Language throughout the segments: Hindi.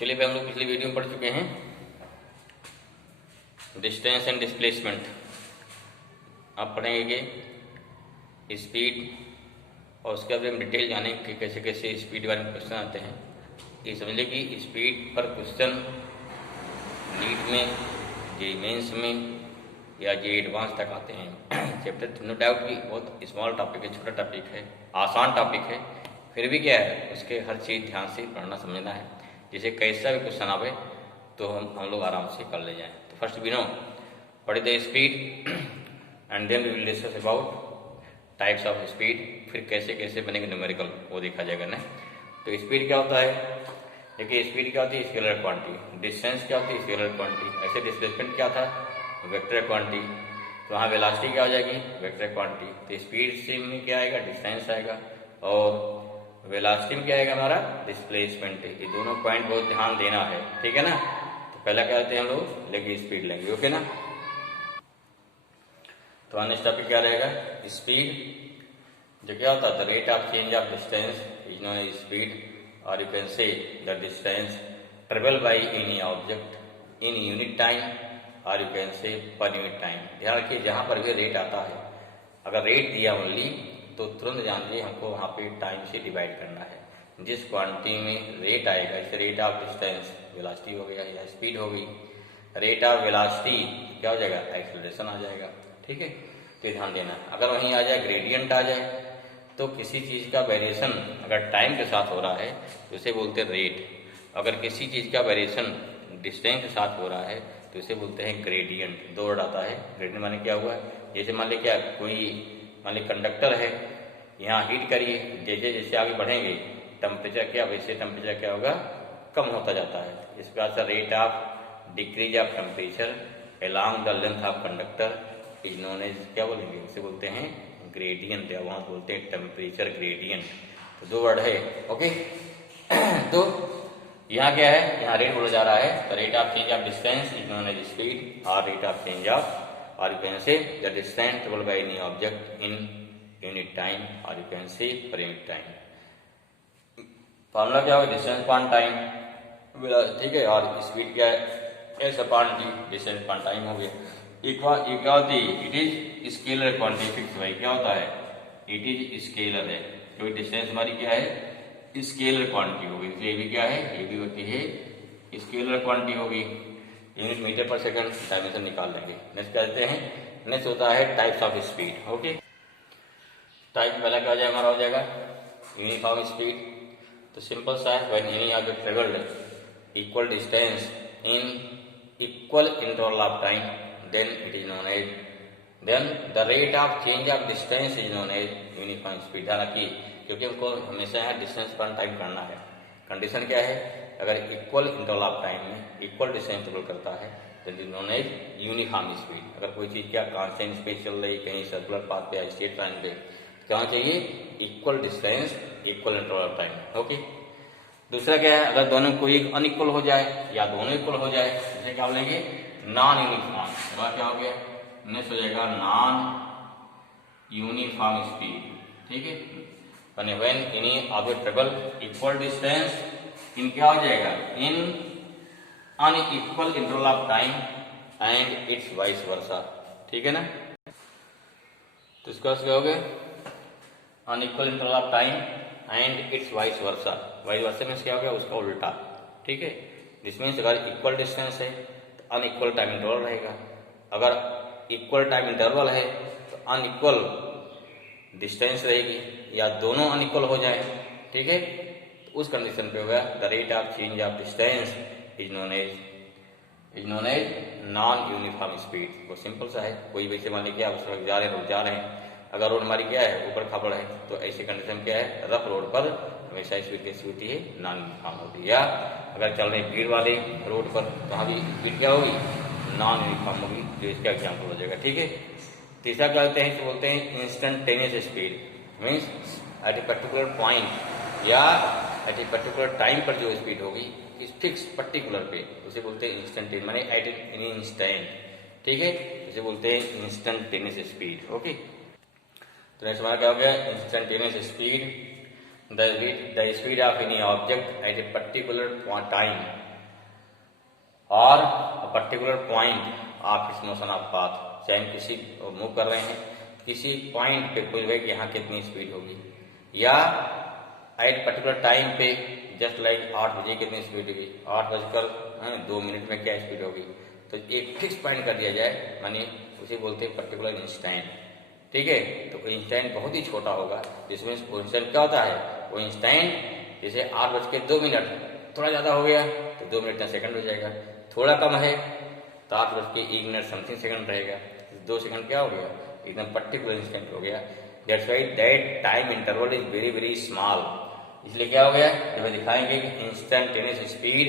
चलिए हम लोग पिछली वीडियो में पढ़ चुके हैं डिस्टेंस एंड डिस्प्लेसमेंट। आप पढ़ेंगे स्पीड और उसके बाद हम डिटेल जानेंगे कि कैसे कैसे स्पीड के बारे में क्वेश्चन आते हैं। ये समझ लें कि स्पीड पर क्वेश्चन नीट में, जे मेंस में या जे एडवांस तक आते हैं। चैप्टर नो डाउट कि बहुत स्मॉल टॉपिक है, छोटा टॉपिक है, आसान टॉपिक है, फिर भी क्या है उसके हर चीज़ ध्यान से पढ़ना समझना है। जैसे कैसा भी क्वेश्चन आवे तो हम लोग आराम से कर ले जाएं। तो first we know what is the speed and then we will discuss about types of speed. फिर कैसे कैसे बनेंगे न्यूमेरिकल वो देखा जाएगा ना। तो स्पीड क्या होता है? देखिए स्पीड क्या होती है? Scalar quantity. डिस्टेंस क्या होती है? Scalar quantity. ऐसे डिस्प्लेसमेंट क्या था? Vector quantity. तो वहाँ वेलोसिटी क्या हो जाएगी? Vector quantity. तो स्पीड से में क्या आएगा? डिस्टेंस आएगा और वेलोसिटी में क्या आएगा हमारा? डिस्प्लेसमेंट। ये दोनों पॉइंट बहुत ध्यान देना है, ठीक है ना। तो पहला क्या करते हैं हम लोग लेंगे स्पीड लेंगे, ओके ना। तो नेक्स्ट टॉपिक क्या रहेगा? स्पीड। जो क्या होता है? The rate of change of distance is known as speed और you can say the distance travel by any object in unit time और you can say per unit time. ध्यान रखिए जहाँ पर भी रेट आता है, अगर रेट दिया ओनली तो तुरंत जान लीजिए हमको वहाँ पे टाइम से डिवाइड करना है। जिस क्वांटिटी में रेट आएगा, जैसे रेट ऑफ डिस्टेंस वेलोसिटी हो गया या स्पीड हो गई, रेट ऑफ वेलोसिटी क्या हो जाएगा? एक्सेलरेशन आ जाएगा, ठीक है। तो ध्यान देना। अगर वहीं आ जाए ग्रेडियंट आ जाए तो किसी चीज़ का वेरिएशन अगर टाइम के साथ हो रहा है तो इसे बोलते हैं रेट। अगर किसी चीज़ का वेरिएशन डिस्टेंस के साथ हो रहा है तो इसे बोलते हैं ग्रेडियंट। दो वर्ड आता है। ग्रेडियंट माने क्या हुआ? जैसे मान लीजिए क्या कोई मान लीजिए कंडक्टर है, यहाँ हीट करिए, जैसे जैसे आगे बढ़ेंगे टेम्परेचर क्या, वैसे टेम्परेचर क्या होगा? कम होता जाता है। इस प्रकार से rate of decrease of temperature along the length of conductor is known as क्या बोलेंगे? उसे बोलते हैं ग्रेडियंट या वहाँ बोलते हैं टेम्परेचर ग्रेडियंट। तो दो वर्ड है, ओके। तो यहाँ क्या है? यहाँ रेट बोला जा रहा है rate of change of distance is known as speed और रेट ऑफ चेंज ऑफ और you can say the distance travelled by any object in unit time और you can say per unit time. Formula क्या होगा? डिस्टेंस अपॉन टाइम, ठीक है। और स्पीड क्या है? S upon T, distance upon time हो गया। क्या होती है? It is scalar quantity. Fix भाई क्या होता है? इट इज स्केलर है क्योंकि डिस्टेंस हमारी क्या है? स्केलर क्वांटिटी होगी। ये भी क्या है? ये भी होती है स्केलर क्वांटिटी होगी। यूनिट मीटर पर सेकंड डायमेंशन निकाल लेंगे। नेक्स्ट कहते हैं, नेक्स्ट होता है types of speed, okay. Type पहला क्या हो जाएगा? हमारा हो जाएगा यूनिफॉर्म स्पीड। तो सिंपल सा है, when any object travelled equal distance in equal interval of time then it is known as then the rate of change of distance is known as uniform speed. ध्यान रखिए क्योंकि हमको हमेशा यहाँ डिस्टेंस पर टाइम करना है। कंडीशन क्या है? अगर इक्वल इंटरवल ऑफ टाइम में इक्वल डिस्टेंस ट्रेवल करता है तो it is known as uniform speed. अगर कोई चीज़ क्या कांस्टेंट स्पीड चल रही, कहीं सर्कुलर पाथ पे, स्ट्रेट लाइन पे, क्या चाहिए? Equal distance equal interval of time, okay. दूसरा क्या है? अगर दोनों कोई अनइक्वल हो जाए या दोनों इक्वल हो जाए, इसे क्या बोलेंगे? Non uniform. क्या हो गया? नेक्स्ट हो जाएगा नॉन यूनिफॉर्म स्पीड, ठीक है। When any object travel equal distance इन क्या हो जाएगा? इन unequal interval of time and it's vice versa, ठीक है ना। तो इसका क्या हो गया? Unequal interval of time and it's vice versa. Vice versa means क्या हो गया? उसका उल्टा, ठीक है। दिस मीन्स अगर इक्वल डिस्टेंस है तो अनइक्वल टाइम इंटरवल रहेगा, अगर इक्वल टाइम इंटरवल है तो अनइक्वल डिस्टेंस रहेगी, या दोनों अनइक्वल हो जाए, ठीक है। तो उस कंडीशन पे हो गया the rate of change of distance is known as non uniform speed. वो सिंपल सा है। कोई वैसे मान लीजिए आप सड़क जा रहे हैं, रोड जा रहे हैं, अगर रोड हमारी क्या है? ऊपर खाबड़ है, तो ऐसी कंडीशन क्या है? रफ रोड पर हमेशा स्पीड कैसी होती है? नॉन यूनिफॉर्म होती है। या अगर चल रहे भीड़ वाले रोड पर तो वहाँ भी स्पीड क्या होगी? नॉन यूनिफॉर्म होगी, जो इसका एग्जाम्पल हो जाएगा, ठीक है। तीसरा क्या होते हैं? बोलते हैं instantaneous speed. Means at a particular point या एट ए पर्टिकुलर टाइम पर जो स्पीड होगी इस फिक्स पर्टिकुलर पे, उसे बोलते हैं इंस्टेंटेनियस, माने एट एनी इंस्टेंट, ठीक है। इसे बोलते हैं इंस्टेंटेनियस स्पीड, ओके। तो नेक्स्ट हमारा क्या हो गया? Instantaneous speed, the speed of any object at a particular time और पर्टिकुलर पॉइंट ऑफ इस मोशन ऑफ पाथ, चाहे हम किसी मूव कर रहे हैं किसी पॉइंट पे कोई है कि यहाँ कितनी स्पीड होगी, या एट पर्टिकुलर टाइम पे जस्ट लाइक 8 बजे कितनी स्पीड होगी, 8:02 में क्या स्पीड होगी, तो एक फिक्स पॉइंट कर दिया जाए, मानिए उसे बोलते हैं पर्टिकुलर इंस्टेंट। ठीक है, तो इंस्टेंट बहुत ही छोटा होगा, जिसमें वो इंस्टेंट क्या होता है, वो इंस्टेंट जैसे 8:02 थोड़ा ज्यादा हो गया तो 2 मिनट 10 सेकंड हो जाएगा, थोड़ा कम है तो 8:01 समथिंग सेकंड रहेगा, 2 सेकंड क्या हो गया, एकदम पर्टिकुलर इंस्टेंट हो गया। That's why that time interval is very very small. इसलिए क्या हो गया, जब हम दिखाएंगे कि इंस्टेंटेनियस स्पीड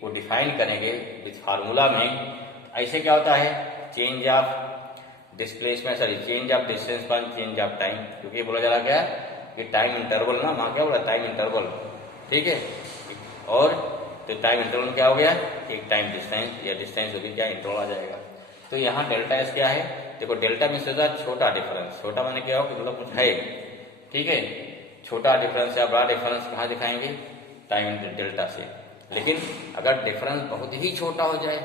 को डिफाइन करेंगे विथ फार्मूला में, ऐसे क्या होता है, change of displacement, sorry change of distance पर चेंज ऑफ टाइम, क्योंकि बोला जा रहा क्या कि टाइम इंटरवल ना, वहां क्या बोला टाइम इंटरवल, ठीक है, और तो टाइम इंटरवल क्या हो गया, एक टाइम डिस्टेंस या डिस्टेंस भी क्या इंटरवल आ जाएगा। तो यहाँ डेल्टा एस क्या है, देखो डेल्टा में से छोटा डिफरेंस, छोटा माने क्या हो कि मतलब कुछ है, ठीक है, छोटा डिफरेंस या बड़ा डिफरेंस कहाँ दिखाएंगे, टाइम डेल्टा से। लेकिन अगर डिफरेंस बहुत ही छोटा हो जाए,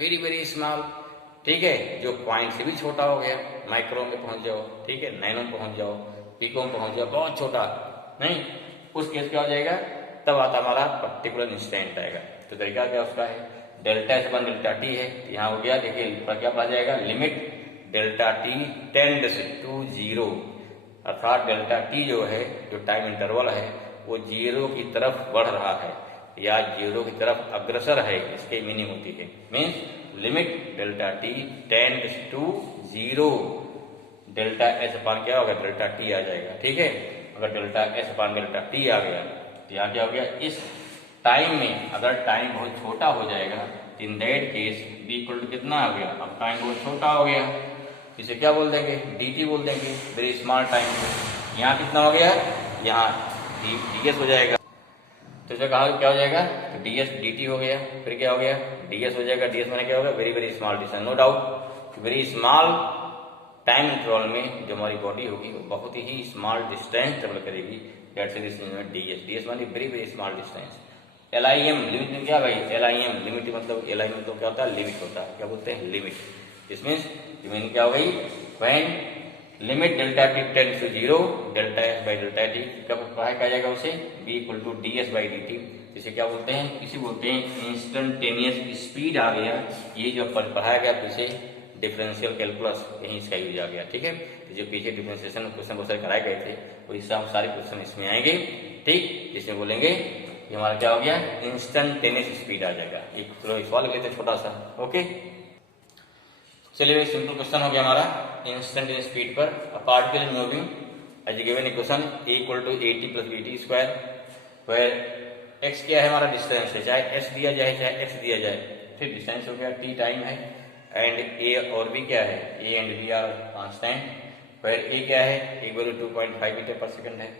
वेरी वेरी स्मॉल, ठीक है, जो पॉइंट से भी छोटा हो गया, माइक्रो में पहुंच जाओ, ठीक है, नैनो में पहुंच जाओ, पिको में पहुंच जाओ, बहुत छोटा नहीं, उस केस क्या हो जाएगा, तब आता हमारा पर्टिकुलर इंस्टेंट आएगा। तो तरीका क्या उसका है, डेल्टा एस अपन डेल्टा टी है, यहाँ हो गया, देखिए ऊपर क्या आ जाएगा, limit delta T tends to 0, अर्थात डेल्टा टी जो है, जो टाइम इंटरवल है, वो 0 की तरफ बढ़ रहा है या 0 की तरफ अग्रसर है, इसकी मीनिंग होती है, means limit delta T tends to 0, delta s upon क्या होगा, डेल्टा टी आ जाएगा। ठीक है, अगर delta s upon delta t आ गया तो यहाँ क्या हो गया, इस टाइम में अगर टाइम बहुत छोटा हो जाएगा, in that case B equal to कितना आ गया, अब टाइम बहुत छोटा हो गया, इसे क्या बोल देंगे, dt बोल देंगे, वेरी स्मॉल टाइम। यहाँ कितना हो गया, यहाँ ds हो जाएगा, तो इसे कहा क्या हो जाएगा, तो ds dt हो गया, फिर क्या हो गया, ds हो जाएगा, ds मैंने क्या होगा, very very small distance, no doubt very small time interval में जो हमारी बॉडी होगी वो बहुत ही स्मॉल डिस्टेंस ट्रेवल करेगी, दैट्स ds मानी very very small distance. LIM limit में क्या भाई, LIM लिमिट मतलब LIM मतलब क्या होता है, लिमिट होता है, क्या बोलते हैं, लिमिट। दिस मीन्स लिमिट क्या हो गई, when limit delta T tends to 0, delta S by delta T कब कहा जाएगा उसे, b equal to ds by dt, जिसे क्या बोलते हैं, किसी बोलते हैं इंस्टेंटेनियस स्पीड आ गया। ये जो पढ़ाया गया पीछे डिफरेंशियल कैलकुलस, यही इसका यूज आ गया। ठीक है, तो जो पीछे डिफरेंशिएशन क्वेश्चन बहुत सारे कराए गए थे, वो इससे हम सारे क्वेश्चन इसमें आएंगे, ठीक, जिसमें बोलेंगे कि हमारा क्या हो गया, इंस्टेंटेनियस स्पीड आ जाएगा। एक थोड़ा सवाल लेते छोटा सा, ओके। चलिए सिंपल क्वेश्चन हो गया हमारा इंस्टेंटेनियस स्पीड पर, a particle in moving as given equation a equal to at plus bt square, where x क्या है हमारा डिस्टेंस है, चाहे s दिया जाए चाहे x दिया जाए, फिर डिस्टेंस हो गया, t टाइम है, एंड a और b क्या है, a and b are constant, where a क्या है, a इक्वल टू 2.5 मीटर पर सेकंड है,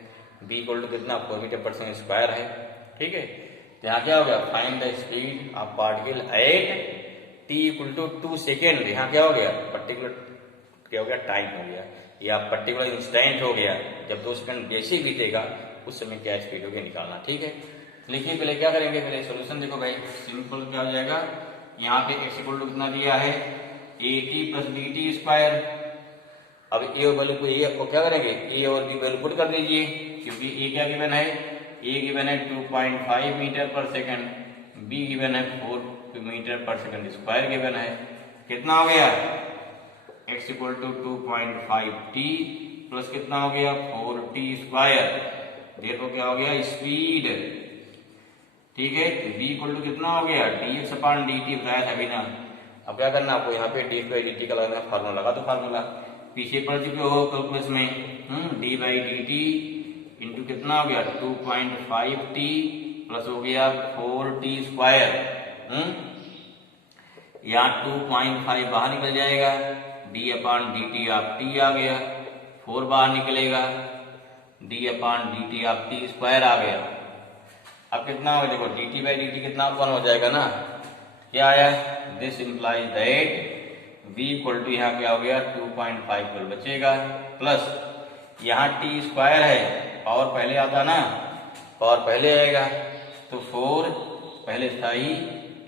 b इक्वल टू कितना 4 मीटर पर सेकंड स्क्वायर है। ठीक है, तो यहाँ क्या हो गया, find the speed of particle at t equal to 2 second, यहाँ क्या हो गया, पर्टिकुलर क्या हो गया, टाइम हो गया, या पर्टिकुलर इंस्टेंट हो गया, जब 2 सेकंड जैसे ही बीतेगा उस समय क्या स्पीड होगी निकालना। ठीक है, लिखिए पहले क्या करेंगे, पहले सॉल्यूशन देखो भाई, सिंपल क्या हो जाएगा, यहाँ पे x इक्वल टू कितना दिया है, at प्लस dt स्क्वायर, अब a और वैल्यू को क्या करेंगे, a और b वैल्यू पुट कर दीजिए, क्योंकि a क्या गिवन है, a गिवन है 2.5 मीटर पर सेकंड, b गिवन है 4 मीटर पर सेकंड स्क्वायर गिवन है, कितना हो गया, x equal to 2.5t plus कितना हो गया 4t स्क्वायर, देखो क्या हो गया, स्पीड। ठीक है, तो v इक्वल टू कितना हो गया, dx अपान dt बताया था अभी ना। अब क्या करना आपको, यहाँ पे dx बाई dt का लगाना, फार्मूला लगा दो, फार्मूला पीछे पढ़ चुके हो कैलकुलस में, d बाई dt इंटू कितना हो गया 2.5t प्लस हो गया 4t स्क्वायर, यहाँ 2.5 बाहर निकल जाएगा, d upon dt of t आ गया, 4 बाहर निकलेगा, d upon dt of t square आ गया। अब कितना होगा, देखो dt बाई dt कितना 1 हो जाएगा ना, क्या आया, this implies that v equal to यहाँ क्या हो गया 2.5 बचेगा, प्लस यहाँ t स्क्वायर है, पावर पहले आता ना, पावर पहले आएगा, तो 4 पहले था ही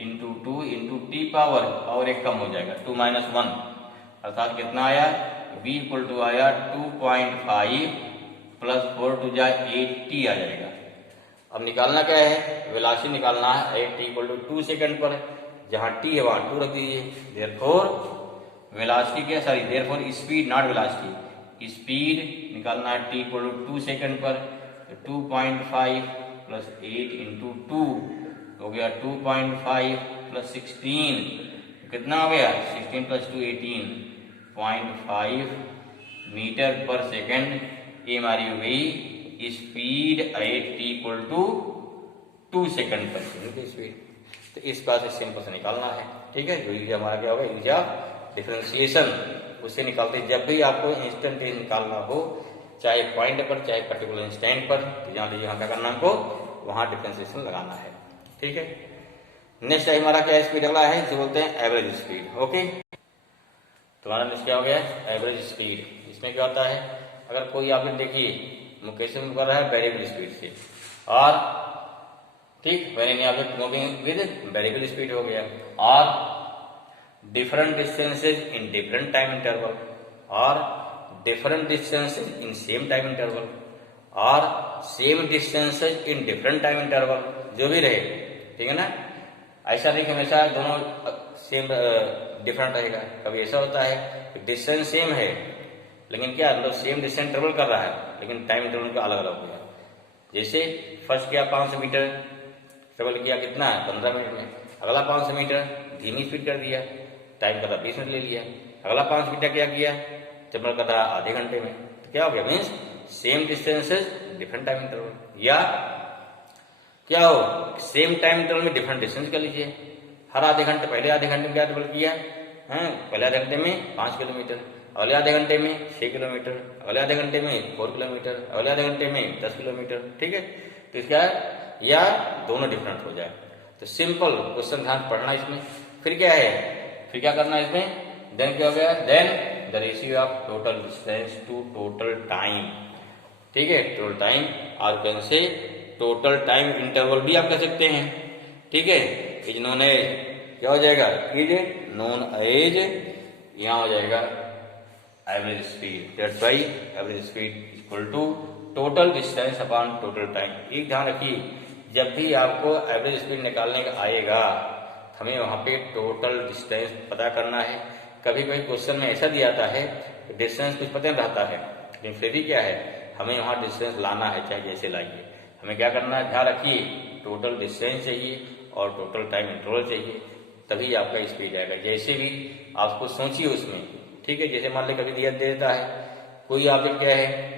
into two into t power एक कम हो जाएगा 2 माइनस 1, अर्थात कितना आया v इक्वल टू आया 2.5 प्लस 4 टू जा 8t आ जाएगा। अब निकालना क्या है, वेलोसिटी निकालना है 8t इक्वल टू 2 सेकंड पर, जहां t है वहां 2 रख दीजिए। देयरफॉर वेलोसिटी क्या, sorry therefore speed not velocity, speed निकालना है t इक्वल टू 2 सेकंड पर, 2.5 प्लस 8 इंटू 2 हो गया 2.5 प्लस 16 कितना हो गया 16 प्लस 2 18.5 मीटर पर सेकंड। ये हमारी हो गई speed 8t equal to 2 second पर स्पीड। तो इस बात से सिंपल से निकालना है, ठीक है। जो यूज हमारा क्या होगा, यूज ऑफ डिफरेंशिएशन, उससे निकालते जब भी आपको इंस्टेंटेनियस निकालना हो, चाहे पॉइंट पर चाहे पर्टिकुलर इंस्टेंट पर, तो जान लीजिए यहाँ क्या करना हमको, वहां डिफरेंशिएशन लगाना है, ठीक है। नेक्स्ट हमारा क्या स्पीड अगला है, जो बोलते हैं एवरेज स्पीड। ओके, तो हमारा नेक्स्ट क्या हो गया, एवरेज स्पीड। इसमें क्या होता है, अगर कोई आपने देखिए मुकेशन कर रहा है वेरिएबल स्पीड से, और ठीक when object moving with variable speed हो गया, और different distances in different time interval, और different distances in same time interval, और same distances in different time interval, जो भी रहे, ठीक है ना। ऐसा नहीं कि हमेशा दोनों सेम डिफरेंट रहेगा, कभी ऐसा होता है डिस्टेंस सेम है लेकिन क्या मतलब सेम डिस्टेंस ट्रेवल कर रहा है लेकिन टाइम इंटरवल का अलग अलग हो गया। जैसे फर्स्ट किया 500 मीटर ट्रेवल किया कितना है 15 मिनट में, अगला 500 मीटर धीमी स्पीड कर दिया, टाइम कर रहा 20 मिनट ले लिया, अगला 500 मीटर क्या किया ट्रेवल कर रहा आधे घंटे में। तो क्या हो गया, means same distances different time interval, या क्या हो सेम टाइम इंटरवल में डिफरेंट डिस्टेंस कर लीजिए। हर आधे घंटे, पहले आधे घंटे में क्या ट्रेवल किया है, पहले आधे घंटे में 5 किलोमीटर, अगले आधे घंटे में 6 किलोमीटर, अगले आधे घंटे में 4 किलोमीटर, अगले आधे घंटे में 10 किलोमीटर, ठीक है। तो इसका या दोनों डिफरेंट हो जाए, तो सिंपल क्वेश्चन ध्यान पढ़ना इसमें। फिर क्या है, फिर क्या करना है इसमें, देन क्या हो गया, then the ratio of total distance to total time, ठीक है, टोटल टाइम, और can say total time interval भी आप कह सकते हैं, ठीक है। इज नोन एज क्या हो जाएगा, इज नोन एज, यहां हो जाएगा average speed. That's why average speed equal to total distance upon total time. एक ध्यान रखिए, जब भी आपको एवरेज स्पीड निकालने का आएगा हमें वहां पे टोटल डिस्टेंस पता करना है। कभी कभी क्वेश्चन में ऐसा दिया जाता है डिस्टेंस कुछ पता नहीं रहता है, लेकिन फिर भी क्या है हमें वहां डिस्टेंस लाना है, चाहे जैसे लाइए। हमें क्या करना है, ध्यान रखिए टोटल डिस्टेंस चाहिए और टोटल टाइम इंटरवल चाहिए, तभी आपका स्पीड आएगा। जैसे भी आपको सोचिए उसमें, ठीक है। जैसे मान ली कभी दिया देता है कोई ऑब्जेक्ट क्या है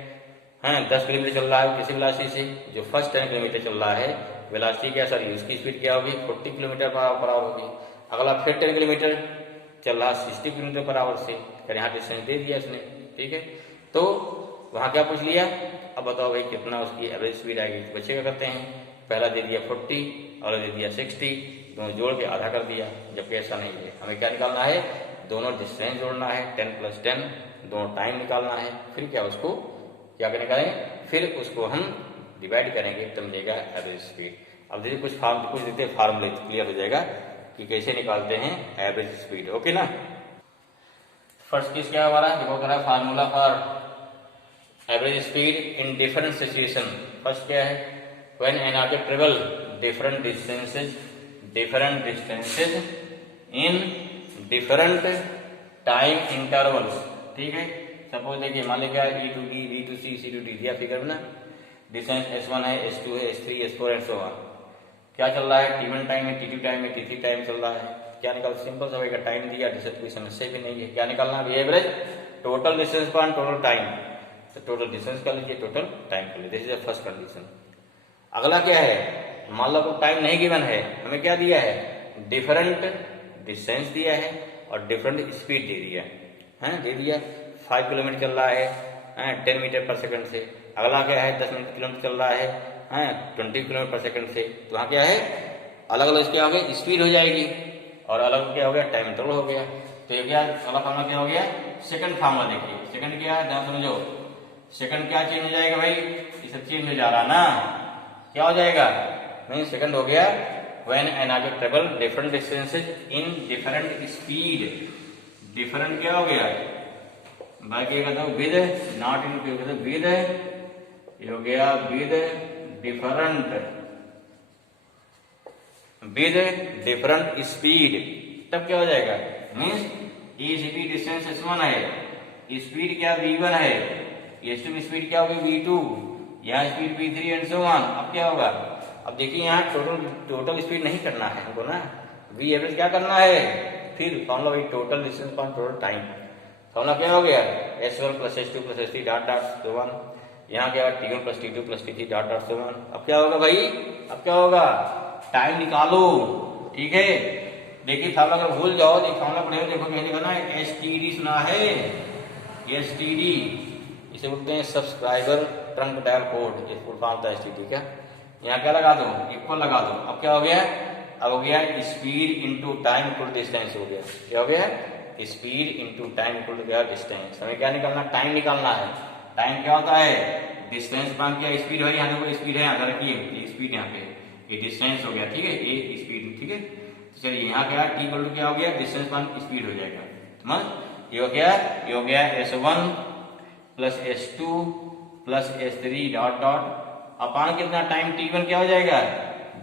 10 किलोमीटर चल रहा है किसी वेलोसिटी से, जो फर्स्ट 10 किलोमीटर चल रहा है वेलोसिटी क्या, सॉरी उसकी स्पीड क्या होगी 40 किलोमीटर पर आवर होगी। अगला फिर 10 किलोमीटर चल रहा 60 किलोमीटर पर आवर से, फिर यहाँ डिस्टेंस दे दिया इसने, ठीक है। तो वहां क्या पूछ लिया, अब बताओ भाई कितना उसकी एवरेज स्पीड आएगी। तो बच्चे क्या करते हैं, पहला दे दिया 40 और दे दिया 60, दोनों जोड़ के आधा कर दिया, जबकि ऐसा नहीं है। हमें क्या निकालना है, दोनों डिस्टेंस जोड़ना है 10 प्लस 10, दोनों टाइम निकालना है, फिर क्या उसको क्या निकालेंगे, फिर उसको हम डिवाइड करेंगे तब मिलेगा एवरेज स्पीड। अब देखिए कुछ देते फार्मूले क्लियर हो जाएगा कि कैसे निकालते हैं एवरेज स्पीड। ओके ना, फर्स्ट केस क्या हमारा, देखो कह रहा है formula for average speed in different situation. First क्या है, when an object travel different distances in different time intervals, ठीक है। सपोज देखिए मान लीजिए E to D, B to C, C to D दिया फिगर में ना, डिस्टेंस S1 है, S2 है, S3, S4 and so on. क्या चल रहा है, T1 टाइम में, T2 टाइम में, T3 टाइम चल रहा है। क्या निकाल, सिंपल सा होगा, टाइम दिया, डिस्टेंस कोई समस्या भी नहीं है। क्या निकालना है, एवरेज टोटल डिस्टेंस पर टोटल टाइम, तो टोटल डिस्टेंस कर लीजिए, टोटल टाइम कर लीजिए, this is the first condition. अगला क्या है, मान लो टाइम नहीं गिवन है, हमें क्या दिया है, डिफरेंट डिस्टेंस दिया है और डिफरेंट स्पीड दे दिया है, दे दिया 5 किलोमीटर चल रहा है 10 मीटर पर सेकंड से। अगला क्या है 10 किलोमीटर चल रहा है 20 किलोमीटर पर सेकंड से। तो वहाँ क्या है, अलग अलग क्या हो गया, स्पीड हो जाएगी, और अलग क्या हो गया, टाइम इंटरवल हो गया। तो ये क्या अगला फार्मूला क्या हो गया, सेकंड फार्मूला देखिए, सेकंड क्या है ध्यान समझो, सेकंड क्या चेंज हो जाएगा भाई, ये सब चेंज हो जा रहा ना, क्या हो जाएगा, नहीं सेकंड हो गया when an object travel different distances in different speed. Different क्या हो गया, बाकी कहता हूँ विद, नॉट इन कहता हूँ विद, ये हो गया with different, with different speed. तब क्या हो जाएगा, मीन्स ये स्पीड डिस्टेंस s1 है, स्पीड क्या v1 है, s2 स्पीड क्या होगी v2, यहाँ speed v3 and so on. अब क्या होगा, अब देखिए यहाँ टोटल स्पीड नहीं करना है हमको ना, v एवरेज क्या करना है, फिर फॉर्मूला वही total distance upon total time. Formula क्या हो गया, s1 plus s2 plus s3 dot dot so on, यहाँ क्या t1 plus t2 plus t3 dot dot so on. अब क्या होगा भाई, अब क्या होगा, टाइम निकालो, ठीक है। देखिए फॉर्मूला अगर भूल जाओ तो फॉर्मूला पढ़े, देखो कहीं लिखा ना STD सुना है, STD इसे बोलते हैं सब्सक्राइबर ट्रंक डायल कोड, ये फुल फॉर्म था STD का। यहाँ क्या लगा दो, इक्वल लगा दो। अब क्या हो गया, अब हो गया speed into time equal distance हो गया। क्या हो गया, स्पीड इंटू टाइम इक्वल गया डिस्टेंस। हमें क्या निकालना, टाइम निकालना है। टाइम क्या होता है, डिस्टेंस बांध किया स्पीड है, यहाँ देखो स्पीड है, यहाँ रखिए ये स्पीड, यहाँ पे ये डिस्टेंस हो गया, ठीक है, ये स्पीड, ठीक है। तो चलिए यहाँ क्या t इक्वल टू क्या हो गया, डिस्टेंस बांध स्पीड हो जाएगा। समझ, ये हो गया, ये हो गया s1 plus s2 plus s3 dot dot upon कितना टाइम t1 क्या हो जाएगा,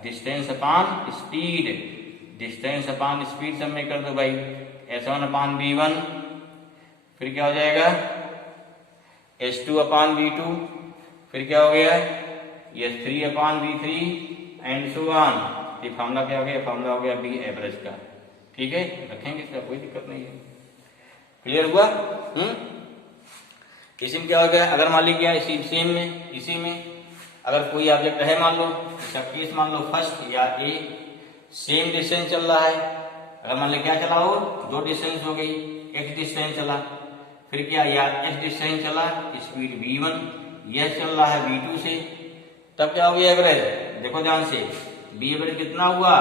distance upon speed, distance upon speed सब में कर दो भाई, s1 अपान v1, फिर क्या हो जाएगा s2 अपान v2, फिर क्या हो गया s3 upon v3 and so on. ये फॉर्मूला क्या हो गया, फॉर्मूला हो गया v एवरेज का, ठीक है, रखेंगे, इसका कोई दिक्कत नहीं है। क्लियर हुआ? इसी में क्या हो गया, अगर मान लीजिए इसी में अगर कोई ऑब्जेक्ट है, मान लो इसका केस मान लो फर्स्ट या ए, सेम डिस्टेंस चल रहा है। अगर मान लो क्या चला हो, दो डिस्टेंस हो गई, x डिस्टेंस चला, फिर क्या या s डिस्टेंस चला, स्पीड v1, यह चल रहा है v2 से, तब क्या हो गया एवरेज, देखो ध्यान से, b एवरेज कितना हुआ,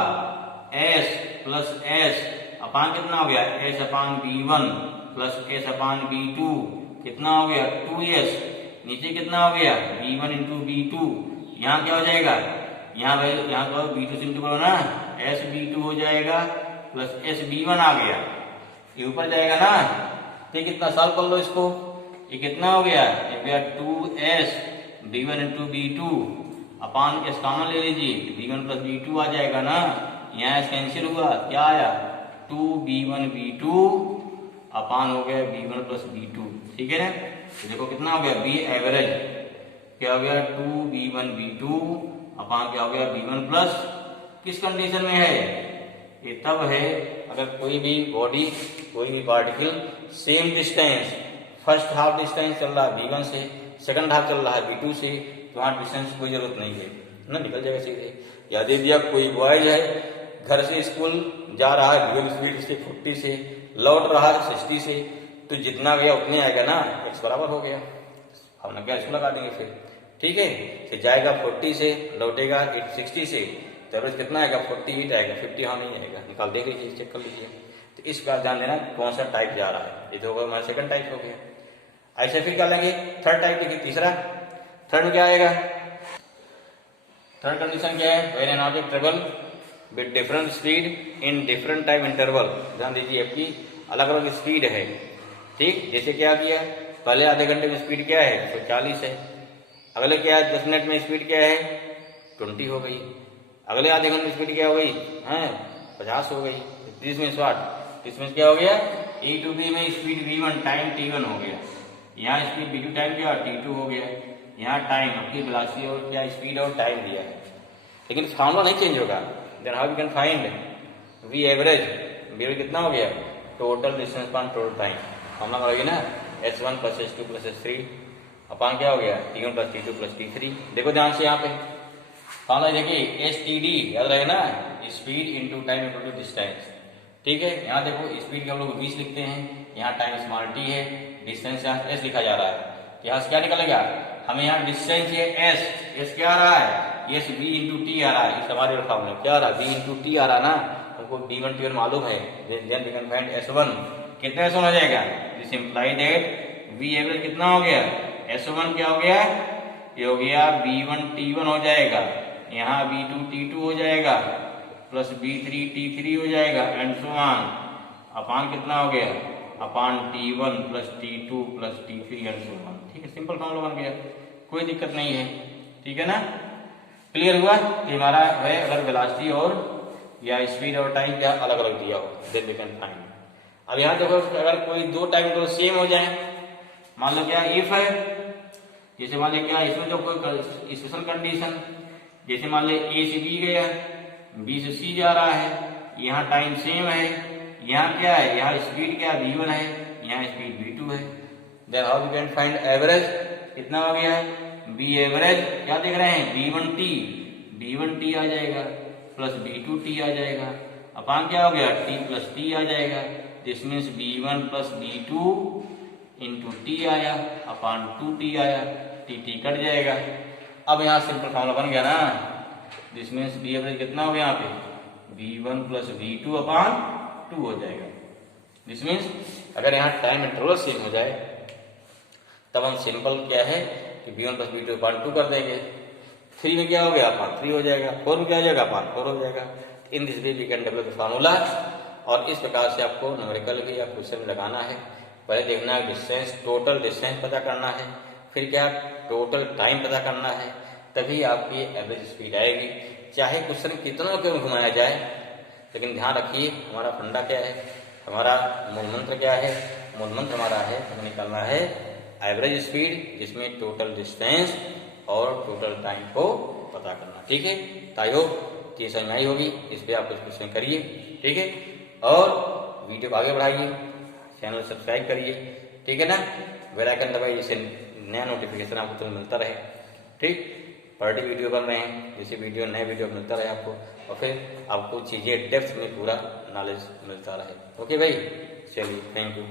s प्लस s अपान कितना हो गया, s अपान v1 प्लस s अपान v2 कितना हो गया 2s, नीचे कितना हो गया v1 इंटू v2, यहाँ क्या हो जाएगा, यहाँ भाई यहाँ पर v2 से इंटू करो ना, s v2 हो जाएगा प्लस s v1 आ गया, ये ऊपर जाएगा ना, ये कितना सॉल्व कर लो इसको, ये कितना हो गया, ये गया 2s v1 इंटू v2 अपान s कॉमन ले लीजिए, v1 प्लस v2 आ जाएगा ना, यहाँ s कैंसिल हुआ, क्या आया 2v1 v2 अपान हो गया v1 प्लस v2, ठीक है ना। तो देखो कितना हो गया v एवरेज, क्या हो गया 2v1 v2 अपान क्या हो गया v1 प्लस, किस कंडीशन में है, ये तब है अगर कोई भी बॉडी, कोई भी particle same distance, first half distance चल रहा है v1 से, सेकंड हाफ चल रहा है v2 से, तो वहां डिस्टेंस कोई जरूरत नहीं है ना, निकल जाएगा सीधे। या दे दिया कोई बॉयज है, घर से स्कूल जा रहा है ड्यूअल स्पीड से 40 से, लौट रहा है 60 से, तो जितना गया उतने आएगा ना, x बराबर हो गया, हम क्या इसको लगा देंगे फिर, ठीक है। फिर जाएगा 40 से, लौटेगा 60 से, तो एवरेज कितना आएगा 48 आएगा, 50 हाँ नहीं आएगा, निकाल देख लीजिए, चेक कर लीजिए। तो इस बार ध्यान देना कौन सा टाइप जा रहा है, ये तो होगा हमारा सेकंड टाइप हो गया। ऐसे फिर क्या लेंगे, थर्ड टाइप देखिए, तीसरा, थर्ड में क्या आएगा, थर्ड कंडीशन क्या है, when an object travel with different speed in different time interval. ध्यान दीजिए आपकी अलग अलग स्पीड है, ठीक, जैसे क्या किया, पहले आधे घंटे में स्पीड क्या है तो 40 है, अगले क्या है 10 मिनट में स्पीड क्या है 20 हो गई, अगले आधे घंटे में स्पीड क्या हो गई है 50 हो गई, 30 में 60, 30 में क्या हो गया ए टू बी में स्पीड v1 टाइम t1 हो गया, यहाँ स्पीड v2 टाइम क्या t2 हो गया, यहाँ टाइम आपकी वेलोसिटी और क्या स्पीड और टाइम दिया है, लेकिन फॉर्मूला नहीं चेंज होगा। Then how we can find v average कितना हो गया, total distance upon total time, formula करोगे ना s1 plus s2 plus s3 upon क्या हो गया t1 plus t2 plus t3। देखो ध्यान से यहाँ पे फॉर्मूला देखिए STD याद रहे ना, speed into time equal to distance, ठीक है। यहाँ देखो स्पीड के हम लोग 20 लिखते हैं, यहाँ टाइम स्मॉल t है, डिस्टेंस यहाँ s लिखा जा रहा है, यहाँ से क्या निकलेगा, हमें यहाँ डिस्टेंस ये s क्या आ रहा है, s v इंटू टी आ रहा है, इस हमारे फॉर्मूले क्या आ रहा है v इंटू टी आ रहा है ना, हमको d1 t1 मालूम है, then we can find s1 कितना s1 हो जाएगा, this imply that v average कितना हो गया, s1 क्या हो गया, ये हो गया v1 t1 हो जाएगा, यहाँ v2 t2 हो जाएगा, प्लस B3 T3 हो जाएगा एंड सो ऑन अपान कितना हो गया अपान T1 plus T2 plus T3 and so on. ठीक है, सिंपल फॉर्मूला बन गया, कोई दिक्कत नहीं है। ठीक है ना, क्लियर हुआ कि हमारा है अगर वेलोसिटी और या स्पीड और टाइम क्या अलग अलग दिया हो देन वी कैन फाइंड। अब यहाँ देखो अगर कोई दो टाइम तो सेम हो जाए, मान लो क्या इफ है, जैसे मान लो क्या इसमें जो कोई स्पेशल कंडीशन, जैसे मान लो ए से बी गया, बी से सी जा रहा है, यहाँ टाइम सेम है, यहाँ क्या है, यहाँ स्पीड क्या v1 है, यहाँ स्पीड v2 है, then how we can find average कितना हो गया है, बी एवरेज क्या देख रहे हैं b1t आ जाएगा प्लस b2t आ जाएगा अपान क्या हो गया t प्लस t आ जाएगा, this means b1 plus b2 into T आया अपान 2t आया, टी कट जाएगा। अब यहाँ सिंपल फॉर्मूला बन गया ना, दिस मीन्स बी एवरेज कितना हो गया यहाँ पे v1 प्लस v2 अपान 2 हो जाएगा। दिस मीन्स अगर यहाँ टाइम इंटरवल सेम हो जाए तब हम सिंपल क्या है कि v1 प्लस v2 अपान 2 कर देंगे, 3 में क्या हो गया अपान 3 हो जाएगा, 4 में क्या हो जाएगा अपान 4 हो जाएगा। In this way we can develop formula, और इस प्रकार से आपको न्यूमेरिकल भी या क्वेश्चन में लगाना है। पहले देखना है डिस्टेंस, टोटल डिस्टेंस पता करना है, फिर क्या टोटल टाइम पता करना है, तभी आपकी एवरेज स्पीड आएगी। चाहे क्वेश्चन कितना क्यों घुमाया जाए, लेकिन ध्यान रखिए हमारा फंडा क्या है, हमारा मूल मंत्र क्या है, मूल मंत्र हमारा है हमें निकालना है एवरेज स्पीड, जिसमें टोटल डिस्टेंस और टोटल टाइम को पता करना। ठीक है, ताइयो चीज समझ आई होगी, इस पर आप कुछ क्वेश्चन करिए। ठीक है, और वीडियो को आगे बढ़ाइए, चैनल सब्सक्राइब करिए। ठीक है ना, बेल आइकन दबाइए जिससे नया नोटिफिकेशन आपको तुरंत मिलता रहे। ठीक, पार्टी वीडियो बन रहे हैं, जैसे वीडियो नए वीडियो मिलता रहे आपको, और फिर आपको चीजें डेप्थ में पूरा नॉलेज मिलता रहे। ओके भाई, चलिए, थैंक यू।